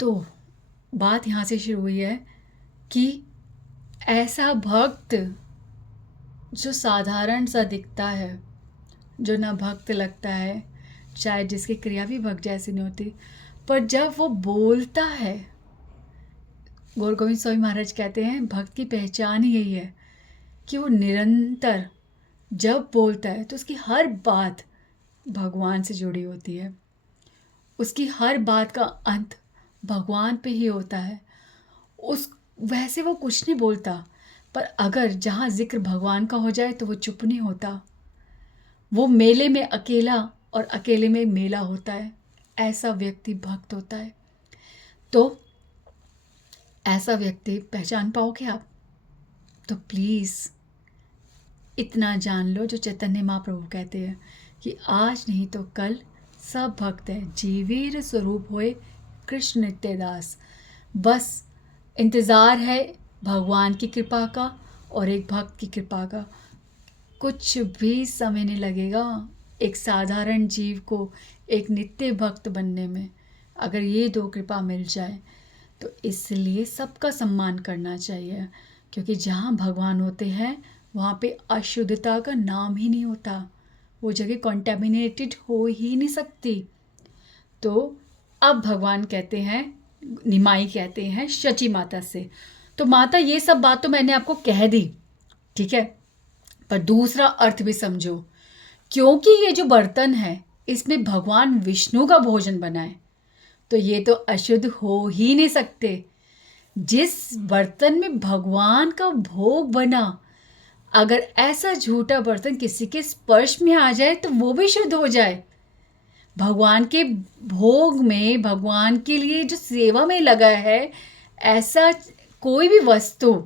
तो बात यहाँ से शुरू हुई है कि ऐसा भक्त जो साधारण सा दिखता है, जो ना भक्त लगता है, शायद जिसकी क्रिया भी भक्त जैसी नहीं होती, पर जब वो बोलता है, गौर गोविंद स्वामी महाराज कहते हैं भक्त की पहचान ही यही है कि वो निरंतर जब बोलता है तो उसकी हर बात भगवान से जुड़ी होती है, उसकी हर बात का अंत भगवान पे ही होता है। वैसे वो कुछ नहीं बोलता, पर अगर जहाँ जिक्र भगवान का हो जाए तो वो चुप नहीं होता। वो मेले में अकेला और अकेले में मेला होता है। ऐसा व्यक्ति भक्त होता है। तो ऐसा व्यक्ति पहचान पाओगे आप? तो प्लीज़ इतना जान लो जो चैतन्य महाप्रभु कहते हैं कि आज नहीं तो कल सब भक्त है, जीवीर स्वरूप होए कृष्ण नित्य दास। बस इंतज़ार है भगवान की कृपा का और एक भक्त की कृपा का। कुछ भी समय नहीं लगेगा एक साधारण जीव को एक नित्य भक्त बनने में, अगर ये दो कृपा मिल जाए तो। इसलिए सबका सम्मान करना चाहिए, क्योंकि जहाँ भगवान होते हैं वहाँ पे अशुद्धता का नाम ही नहीं होता। वो जगह कॉन्टेमिनेटेड हो ही नहीं सकती। तो अब भगवान कहते हैं, निमाई कहते हैं शची माता से, तो माता ये सब बात तो मैंने आपको कह दी, ठीक है, पर दूसरा अर्थ भी समझो, क्योंकि ये जो बर्तन है इसमें भगवान विष्णु का भोजन बना है, तो ये तो अशुद्ध हो ही नहीं सकते। जिस बर्तन में भगवान का भोग बना, अगर ऐसा झूठा बर्तन किसी के स्पर्श में आ जाए तो वो भी शुद्ध हो जाए। भगवान के भोग में, भगवान के लिए जो सेवा में लगा है, ऐसा कोई भी वस्तु,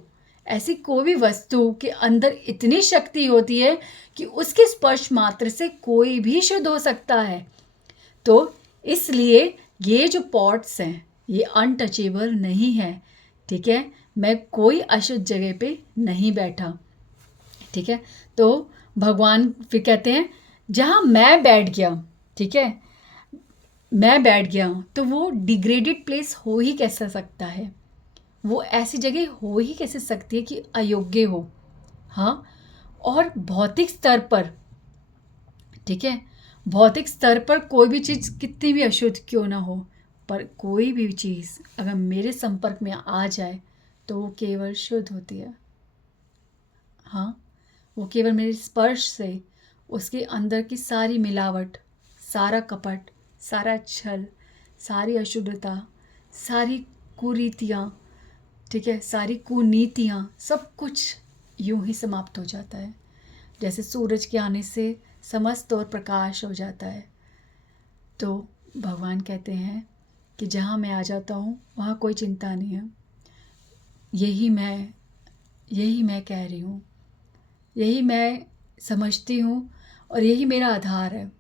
ऐसी कोई भी वस्तु के अंदर इतनी शक्ति होती है कि उसके स्पर्श मात्र से कोई भी शुद्ध हो सकता है। तो इसलिए ये जो पॉट्स हैं ये अनटचेबल नहीं है, ठीक है। मैं कोई अशुद्ध जगह पे नहीं बैठा, ठीक है। तो भगवान फिर कहते हैं जहाँ मैं बैठ गया, ठीक है, मैं बैठ गया तो वो डिग्रेडेड प्लेस हो ही कैसा सकता है, वो ऐसी जगह हो ही कैसे सकती है कि अयोग्य हो। हाँ, और भौतिक स्तर पर, ठीक है, भौतिक स्तर पर कोई भी चीज़ कितनी भी अशुद्ध क्यों ना हो, पर कोई भी चीज़ अगर मेरे संपर्क में आ जाए तो वो केवल शुद्ध होती है। हाँ, वो केवल मेरे स्पर्श से उसके अंदर की सारी मिलावट, सारा कपट, सारा छल, सारी अशुद्धता, सारी कुरीतियाँ, ठीक है, सारी कुनीतियाँ, सब कुछ यूं ही समाप्त हो जाता है। जैसे सूरज के आने से समस्त और प्रकाश हो जाता है। तो भगवान कहते हैं कि जहाँ मैं आ जाता हूँ वहाँ कोई चिंता नहीं है। यही मैं कह रही हूँ, यही मैं समझती हूँ और यही मेरा आधार है।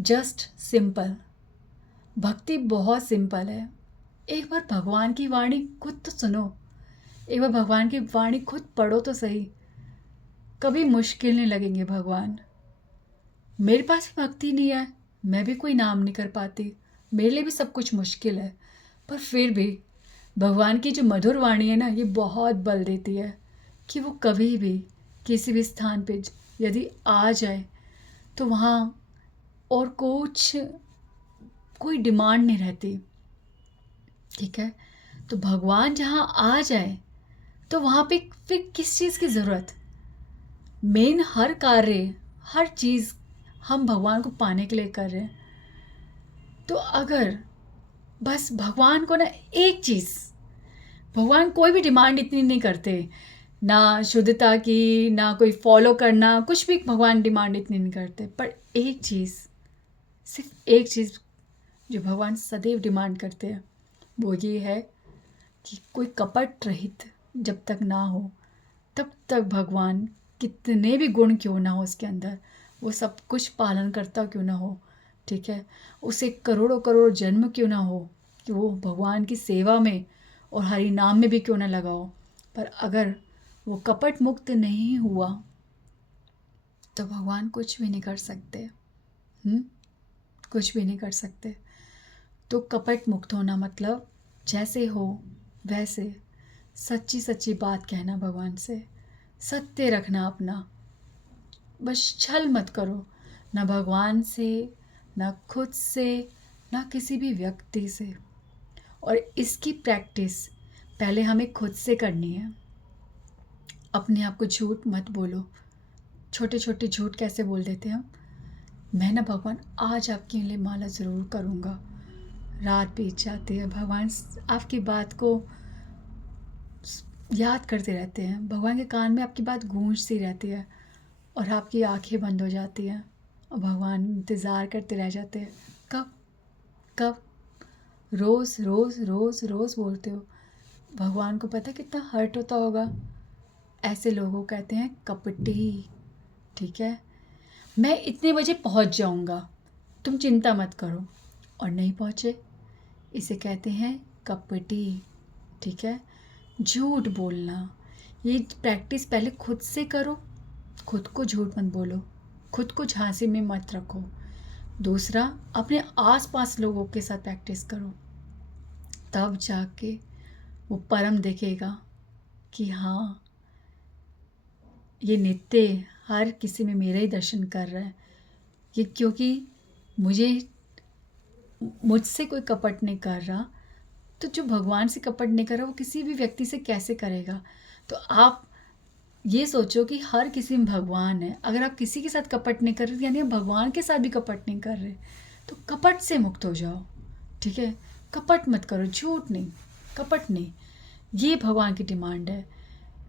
जस्ट सिंपल, भक्ति बहुत सिंपल है। एक बार भगवान की वाणी खुद तो सुनो, एक बार भगवान की वाणी खुद पढ़ो तो सही, कभी मुश्किल नहीं लगेंगे भगवान। मेरे पास भी भक्ति नहीं है, मैं भी कोई नाम नहीं कर पाती, मेरे लिए भी सब कुछ मुश्किल है, पर फिर भी भगवान की जो मधुर वाणी है ना, ये बहुत बल देती है कि वो कभी भी किसी भी स्थान पे यदि आ जाए तो वहाँ और कोई डिमांड नहीं रहती, ठीक है। तो भगवान जहाँ आ जाए तो वहाँ पे फिर किस चीज़ की ज़रूरत। मेन हर कार्य, हर चीज़ हम भगवान को पाने के लिए कर रहे हैं। तो अगर बस भगवान को ना एक चीज़, भगवान कोई भी डिमांड इतनी नहीं करते, ना शुद्धता की, ना कोई फॉलो करना, कुछ भी भगवान डिमांड इतनी नहीं करते, पर एक चीज़, सिर्फ एक चीज़ जो भगवान सदैव डिमांड करते हैं वो ये है कि कोई कपट रहित जब तक ना हो तब तक भगवान कितने भी गुण क्यों ना हो उसके अंदर, वो सब कुछ पालन करता क्यों ना हो, ठीक है, उसे करोड़ों करोड़ जन्म क्यों ना हो कि वो भगवान की सेवा में और हरि नाम में भी क्यों ना लगा हो, पर अगर वो कपट मुक्त नहीं हुआ तो भगवान कुछ भी नहीं कर सकते। कुछ भी नहीं कर सकते। तो कपट मुक्त होना मतलब जैसे हो वैसे सच्ची सच्ची बात कहना भगवान से, सत्य रखना अपना, बस छल मत करो, ना भगवान से, ना खुद से, ना किसी भी व्यक्ति से। और इसकी प्रैक्टिस पहले हमें खुद से करनी है। अपने आप को झूठ मत बोलो। छोटे छोटे झूठ कैसे बोल देते हैं हम, मैं ना भगवान आज आपके लिए माला ज़रूर करूँगा। रात बीत जाती है, भगवान आपकी बात को याद करते रहते हैं, भगवान के कान में आपकी बात गूंजती रहती है और आपकी आंखें बंद हो जाती हैं और भगवान इंतज़ार करते रह जाते हैं कब कब। रोज़ रोज़ रोज़ रोज़ बोलते हो, भगवान को पता कितना हर्ट होता होगा। ऐसे लोगों कहते हैं कपटी। ठीक है, मैं इतने बजे पहुंच जाऊंगा, तुम चिंता मत करो, और नहीं पहुंचे, इसे कहते हैं कपटी। ठीक है, झूठ बोलना, ये प्रैक्टिस पहले खुद से करो। खुद को झूठ मत बोलो, खुद को झांसे में मत रखो। दूसरा, अपने आसपास लोगों के साथ प्रैक्टिस करो, तब जाके वो परम देखेगा कि हाँ, ये नित्य हर किसी में मेरा ही दर्शन कर रहा है। ये क्योंकि मुझसे कोई कपट नहीं कर रहा, तो जो भगवान से कपट नहीं कर रहा वो किसी भी व्यक्ति से कैसे करेगा। तो आप ये सोचो कि हर किसी में भगवान है। अगर आप किसी के साथ कपट नहीं कर रहे यानी आप भगवान के साथ भी कपट नहीं कर रहे, तो कपट से मुक्त हो जाओ। ठीक है, कपट मत करो, झूठ नहीं, कपट नहीं, ये भगवान की डिमांड है।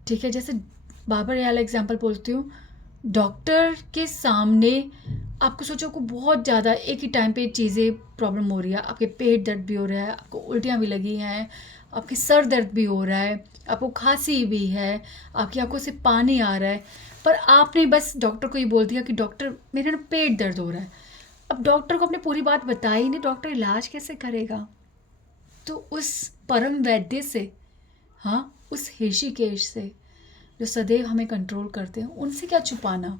ठीक है, जैसे बार बार वाला एग्जाम्पल बोलती हूँ, डॉक्टर के सामने आपको सोचो को बहुत ज़्यादा एक ही टाइम पे चीज़ें प्रॉब्लम हो रही है, आपके पेट दर्द भी हो रहा है, आपको उल्टियाँ भी लगी हैं, आपके सर दर्द भी हो रहा है, आपको खांसी भी है, आपकी आंखों से पानी आ रहा है, पर आपने बस डॉक्टर को ये बोल दिया कि डॉक्टर मेरा ना पेट दर्द हो रहा है। अब डॉक्टर को अपनी पूरी बात बताई नहीं, डॉक्टर इलाज कैसे करेगा। तो उस परम वैद्य से, हाँ, उस ऋषिकेश से जो सदैव हमें कंट्रोल करते हैं, उनसे क्या छुपाना।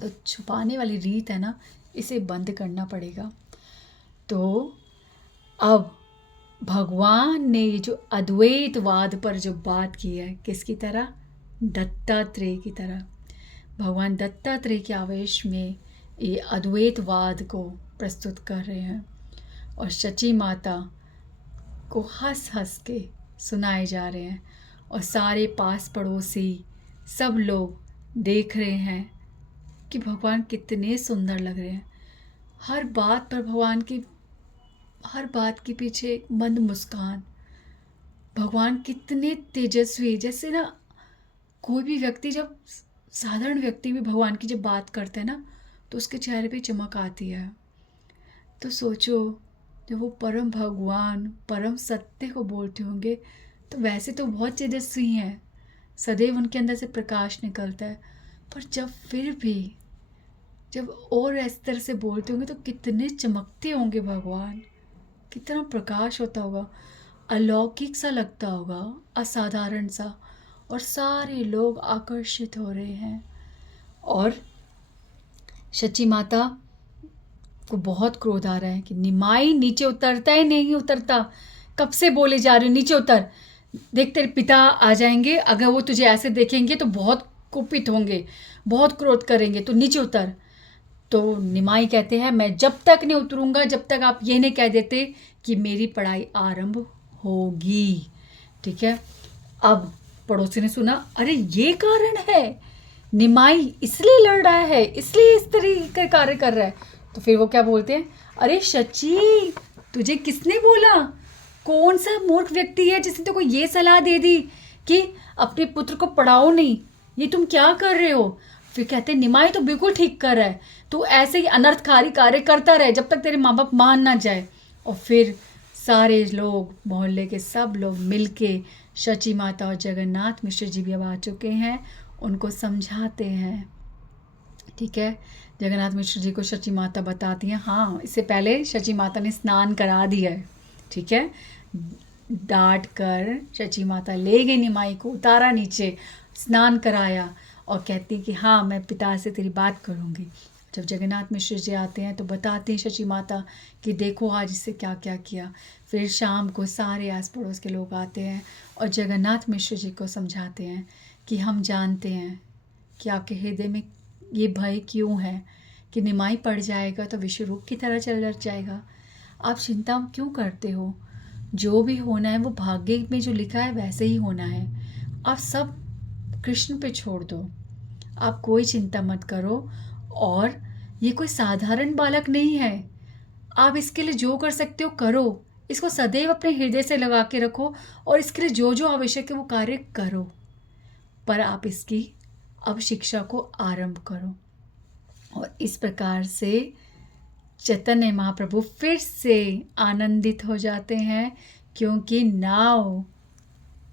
तो छुपाने वाली रीत है ना, इसे बंद करना पड़ेगा। तो अब भगवान ने ये जो अद्वैतवाद पर जो बात की है, किसकी तरह, दत्तात्रेय की तरह। भगवान दत्तात्रेय के आवेश में ये अद्वैतवाद को प्रस्तुत कर रहे हैं और शची माता को हंस हंस के सुनाए जा रहे हैं और सारे पास पड़ोसी सब लोग देख रहे हैं कि भगवान कितने सुंदर लग रहे हैं। हर बात पर भगवान की, हर बात के पीछे एक मंद मुस्कान। भगवान कितने तेजस्वी, जैसे ना कोई भी व्यक्ति, जब साधारण व्यक्ति भी भगवान की जब बात करते हैं ना, तो उसके चेहरे पे चमक आती है। तो सोचो, जब वो परम भगवान परम सत्य को बोलते होंगे, तो वैसे तो बहुत तेजस्वी हैं, सदैव उनके अंदर से प्रकाश निकलता है, पर जब फिर भी जब और इस तरह से बोलते होंगे तो कितने चमकते होंगे भगवान, कितना प्रकाश होता होगा, अलौकिक सा लगता होगा, असाधारण सा, और सारे लोग आकर्षित हो रहे हैं। और शची माता को बहुत क्रोध आ रहा है कि निमाई नीचे उतरता ही नहीं, उतरता, कब से बोले जा रही हूँ नीचे उतर, देख तेरे पिता आ जाएंगे, अगर वो तुझे ऐसे देखेंगे तो बहुत कुपित होंगे, बहुत क्रोध करेंगे, तो नीचे उतर। तो निमाई कहते हैं मैं जब तक नहीं उतरूंगा जब तक आप ये नहीं कह देते कि मेरी पढ़ाई आरंभ होगी। ठीक है, अब पड़ोसी ने सुना, अरे ये कारण है, निमाई इसलिए लड़ रहा है, इसलिए इस तरीके का कार्य कर रहा है। तो फिर वो क्या बोलते हैं, अरे शची, तुझे किसने बोला, कौन सा मूर्ख व्यक्ति है जिसने तुमको ये सलाह दे दी कि अपने पुत्र को पढ़ाओ नहीं, ये तुम क्या कर रहे हो। फिर कहते हैं निमाई तो बिल्कुल ठीक कर रहा है, तू ऐसे ही अनर्थकारी कार्य करता रहे जब तक तेरे माँ बाप मान ना जाए। और फिर सारे लोग, मोहल्ले के सब लोग मिलके, शची माता और जगन्नाथ मिश्र जी भी अब आ चुके हैं, उनको समझाते हैं। ठीक है, जगन्नाथ मिश्र जी को शची माता बताती हैं, हाँ, इससे पहले शची माता ने स्नान करा दिया है। ठीक है, डांट कर शची माता ले गई निमाई को, उतारा नीचे, स्नान कराया और कहती कि हाँ, मैं पिता से तेरी बात करूँगी। जब जगन्नाथ मिश्र जी आते हैं तो बताते हैं शची माता कि देखो आज इससे क्या क्या किया। फिर शाम को सारे आस पड़ोस के लोग आते हैं और जगन्नाथ मिश्र जी को समझाते हैं कि हम जानते हैं कि आपके हृदय में ये भय क्यों है कि निमाई पड़ जाएगा तो विश्वरूप की तरह चल जाएगा। आप चिंता क्यों करते हो? जो भी होना है वो भाग्य में जो लिखा है वैसे ही होना है। आप सब कृष्ण पे छोड़ दो, आप कोई चिंता मत करो। और ये कोई साधारण बालक नहीं है। आप इसके लिए जो कर सकते हो करो, इसको सदैव अपने हृदय से लगा के रखो और इसके लिए जो जो आवश्यक है वो कार्य करो। पर आप इसकी अब शिक्षा को आरंभ करो। और इस प्रकार से चैतन्य महाप्रभु फिर से आनंदित हो जाते हैं, क्योंकि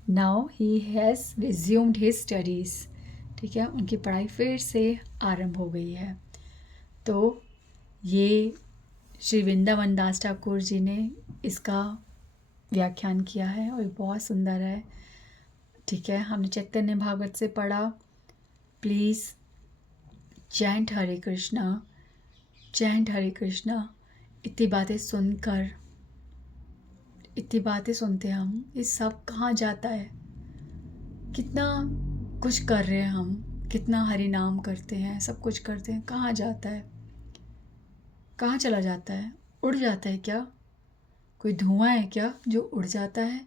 now he has resumed his studies. ठीक है, उनकी पढ़ाई फिर से आरंभ हो गई है। तो ये श्री वृंदावन दास ठाकुर जी ने इसका व्याख्यान किया है और बहुत सुंदर है। ठीक है, हमने चैतन्य भागवत से पढ़ा। Please chant Hare Krishna, chant Hare Krishna. इतनी बातें सुनकर, इतनी बातें सुनते हम, ये सब कहाँ जाता है? कितना कुछ कर रहे हैं हम, कितना हरि नाम करते हैं, सब कुछ करते हैं, कहाँ जाता है? कहाँ चला जाता है? उड़ जाता है क्या? कोई धुआं है क्या जो उड़ जाता है?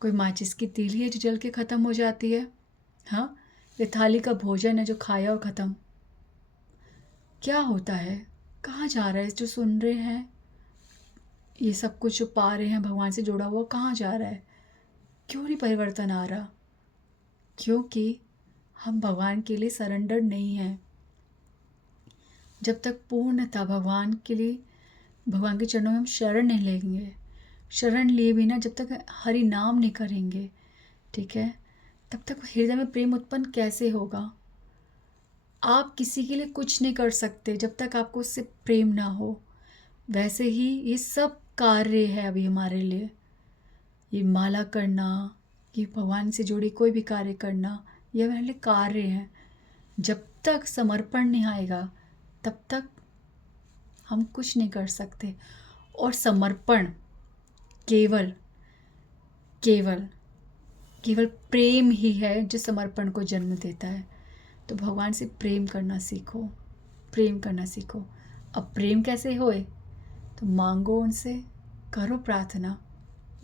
कोई माचिस की तीली है जो जल के ख़त्म हो जाती है? हाँ, ये थाली का भोजन है जो खाया और ख़त्म। क्या होता है? कहाँ जा रहा है जो सुन रहे हैं? ये सब कुछ जो पा रहे हैं भगवान से जुड़ा हुआ, कहाँ जा रहा है? क्यों नहीं परिवर्तन आ रहा? क्योंकि हम भगवान के लिए सरेंडर नहीं हैं। जब तक पूर्णतः भगवान के लिए, भगवान के चरणों में हम शरण नहीं लेंगे, शरण लिए बिना जब तक हरि नाम नहीं करेंगे, ठीक है, तब तक हृदय में प्रेम उत्पन्न कैसे होगा? आप किसी के लिए कुछ नहीं कर सकते जब तक आपको उससे प्रेम ना हो। वैसे ही ये सब कार्य है अभी हमारे लिए। ये माला करना, ये भगवान से जुड़ी कोई भी कार्य करना, ये हमारे लिए कार्य है। जब तक समर्पण नहीं आएगा तब तक हम कुछ नहीं कर सकते। और समर्पण केवल केवल केवल प्रेम ही है जो समर्पण को जन्म देता है। तो भगवान से प्रेम करना सीखो, प्रेम करना सीखो। अब प्रेम कैसे होए? तो मांगो उनसे, करो प्रार्थना,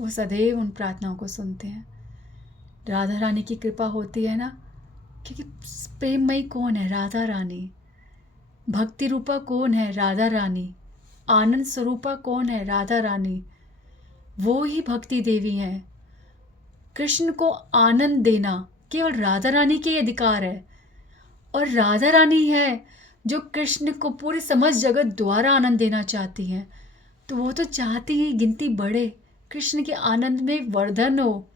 वो सदैव उन प्रार्थनाओं को सुनते हैं। राधा रानी की कृपा होती है ना, क्योंकि प्रेममयी कौन है? राधा रानी। भक्ति रूपा कौन है? राधा रानी। आनंद स्वरूपा कौन है? राधा रानी। वो ही भक्ति देवी हैं। कृष्ण को आनंद देना केवल राधा रानी के अधिकार है। और राधा रानी है जो कृष्ण को पूरे समस्त जगत द्वारा आनंद देना चाहती हैं। तो वो तो चाहती हैं गिनती बढ़े, कृष्ण के आनंद में वर्धन हो।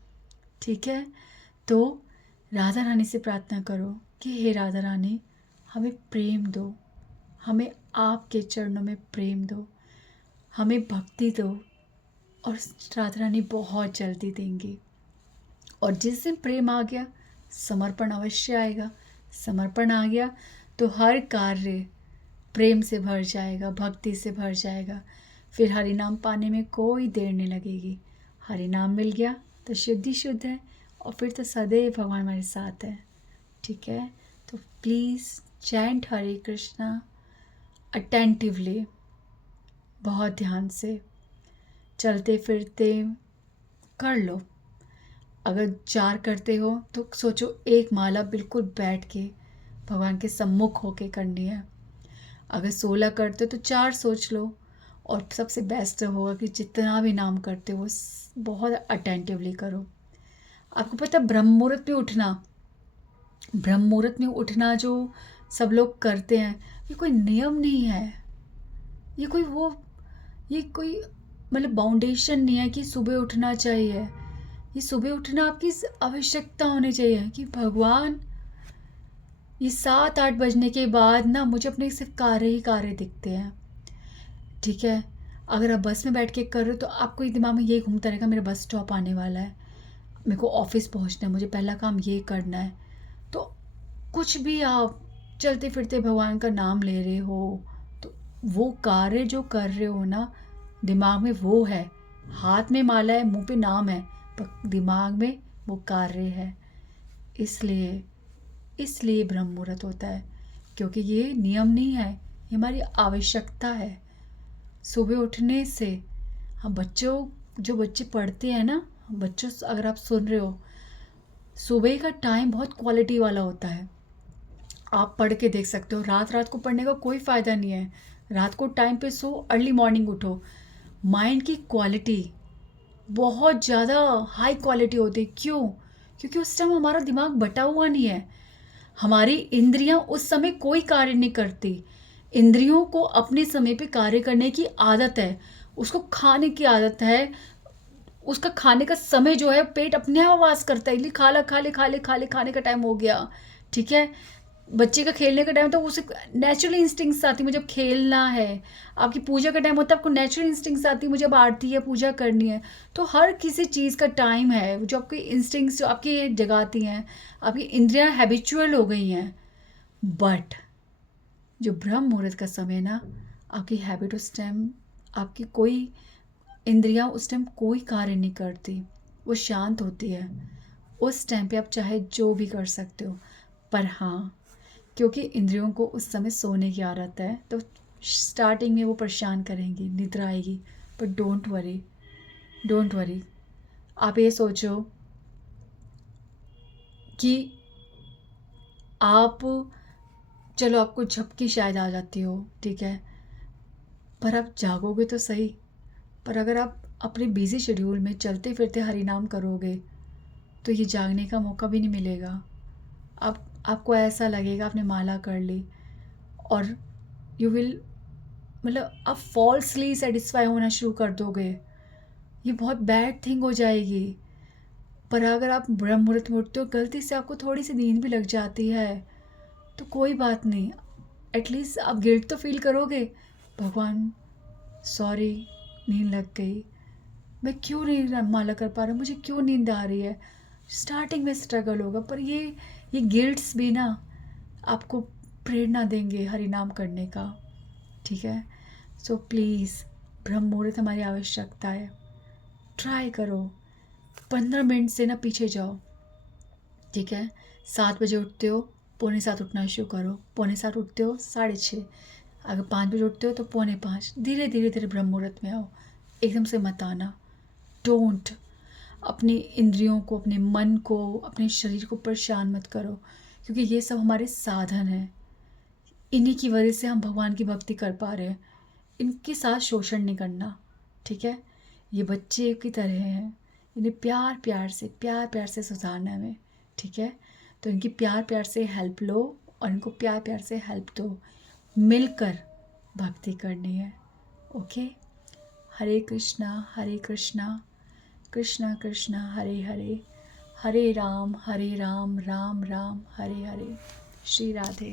ठीक है, तो राधा रानी से प्रार्थना करो कि हे राधा रानी, हमें प्रेम दो, हमें आपके चरणों में प्रेम दो, हमें भक्ति दो। और राधा रानी बहुत जल्दी देंगी। और जिस दिन प्रेम आ गया, समर्पण अवश्य आएगा। समर्पण आ गया तो हर कार्य प्रेम से भर जाएगा, भक्ति से भर जाएगा। फिर हरि नाम पाने में कोई देर नहीं लगेगी। हरि नाम मिल गया तो शुद्धि शुद्ध है, और फिर तो सदैव भगवान हमारे साथ है। ठीक है, तो please chant Hare Krishna attentively, बहुत ध्यान से, चलते फिरते कर लो। अगर 4 करते हो तो सोचो एक माला बिल्कुल बैठ के भगवान के सम्मुख होके करनी है। अगर 16 करते हो तो 4 सोच लो। और सबसे बेस्ट होगा कि जितना भी नाम करते हो बहुत अटेंटिवली करो। आपको पता है ब्रह्म मुहूर्त में उठना, ब्रह्म मुहूर्त में उठना जो सब लोग करते हैं, ये कोई नियम नहीं है। ये कोई मतलब बाउंडेशन नहीं है कि सुबह उठना चाहिए। ये सुबह उठना आपकी आवश्यकता होनी चाहिए कि भगवान, ये 7-8 बजने के बाद ना मुझे अपने सिर्फ कार्य ही कार्य दिखते हैं। ठीक है, अगर आप बस में बैठ के कर रहे हो तो आपको दिमाग में यही घूमता रहेगा, मेरा बस स्टॉप आने वाला है, मेरे को ऑफिस पहुंचना है, मुझे पहला काम ये करना है। तो कुछ भी आप चलते फिरते भगवान का नाम ले रहे हो, तो वो कार्य जो कर रहे हो ना, दिमाग में वो है, हाथ में माला है, मुंह पे नाम है, पर दिमाग में वो कार्य है। इसलिए इसलिए ब्रह्म मुहूर्त होता है, क्योंकि ये नियम नहीं है, ये हमारी आवश्यकता है। सुबह उठने से हम जो बच्चे पढ़ते हैं ना, बच्चों अगर आप सुन रहे हो, सुबह का टाइम बहुत क्वालिटी वाला होता है। आप पढ़ के देख सकते हो, रात रात को पढ़ने का कोई फ़ायदा नहीं है। रात को टाइम पे सो, अर्ली मॉर्निंग उठो। माइंड की क्वालिटी बहुत ज़्यादा हाई क्वालिटी होती है। क्यों? क्योंकि उस टाइम हमारा दिमाग बटा हुआ नहीं है। हमारी इंद्रियां उस समय कोई कार्य नहीं करती। इंद्रियों को अपने समय पे कार्य करने की आदत है, उसको खाने की आदत है। उसका खाने का समय जो है, पेट अपने आप आवाज करता है, खा ला खा ले खा ले खा ले, खाने का टाइम हो गया। ठीक है, बच्चे का खेलने का टाइम, तो उसे नेचुरल इंस्टिंक्ट्स आती है, मुझे अब खेलना है। आपकी पूजा का टाइम होता है, आपको नेचुरल इंस्टिंक्ट्स आती है, मुझे अब आरती है, पूजा करनी है। तो हर किसी चीज़ का टाइम है, जो आपकी इंस्टिंक्ट्स जो आपकी जगाती हैं, आपकी इंद्रियां हैबिचुअल हो गई हैं। बट जो ब्रह्म मुहूर्त का समय ना, आपकी हैबिट उस टाइम, आपकी कोई इंद्रियां उस टाइम कोई कार्य नहीं करती, वो शांत होती है। उस टाइम पे आप चाहे जो भी कर सकते हो। पर हाँ, क्योंकि इंद्रियों को उस समय सोने की आदत है, तो स्टार्टिंग में वो परेशान करेंगी, निद्रा आएगी। पर डोंट वरी, डोंट वरी। आप ये सोचो कि आप, चलो आपको झपकी शायद आ जाती हो, ठीक है, पर आप जागोगे तो सही। पर अगर आप अपने बिजी शेड्यूल में चलते फिरते हरि नाम करोगे, तो ये जागने का मौका भी नहीं मिलेगा। आपको ऐसा लगेगा आपने माला कर ली, और यू विल, मतलब आप फॉल्सली सेटिस्फाई होना शुरू कर दोगे। ये बहुत बैड थिंग हो जाएगी। पर अगर आप ब्रह्म मुहूर्त में उठते हो, गलती से आपको थोड़ी सी नींद भी लग जाती है, तो कोई बात नहीं, एटलीस्ट आप गिल्ट तो फील करोगे, भगवान सॉरी, नींद लग गई, मैं क्यों नहीं माला कर पा रहा, मुझे क्यों नींद आ रही है। स्टार्टिंग में स्ट्रगल होगा, पर ये गिल्ट्स भी ना आपको प्रेरणा देंगे हरि नाम करने का। ठीक है, सो प्लीज़, ब्रह्म मुहूर्त हमारी आवश्यकता है। ट्राई करो, 15 मिनट से ना पीछे जाओ। ठीक है, 7 बजे उठते हो, 6:45 उठना शुरू करो। 6:45 उठते हो, 6:30। अगर 5 बजे उठते हो तो 4:45। धीरे धीरे धीरे ब्रह्म मुहूर्त में आओ, एकदम से मत आना। डोंट, अपनी इंद्रियों को, अपने मन को, अपने शरीर को परेशान मत करो, क्योंकि ये सब हमारे साधन हैं। इन्हीं की वजह से हम भगवान की भक्ति कर पा रहे हैं। इनके साथ शोषण नहीं करना। ठीक है, ये बच्चे की तरह हैं, इन्हें प्यार प्यार से सुधारना है हमें। ठीक है, तो इनकी प्यार प्यार से हेल्प लो, और इनको प्यार प्यार से हेल्प दो। मिलकर भक्ति करनी है। ओके, हरे कृष्णा कृष्णा कृष्णा हरे हरे, हरे राम राम राम हरे हरे। श्री राधे।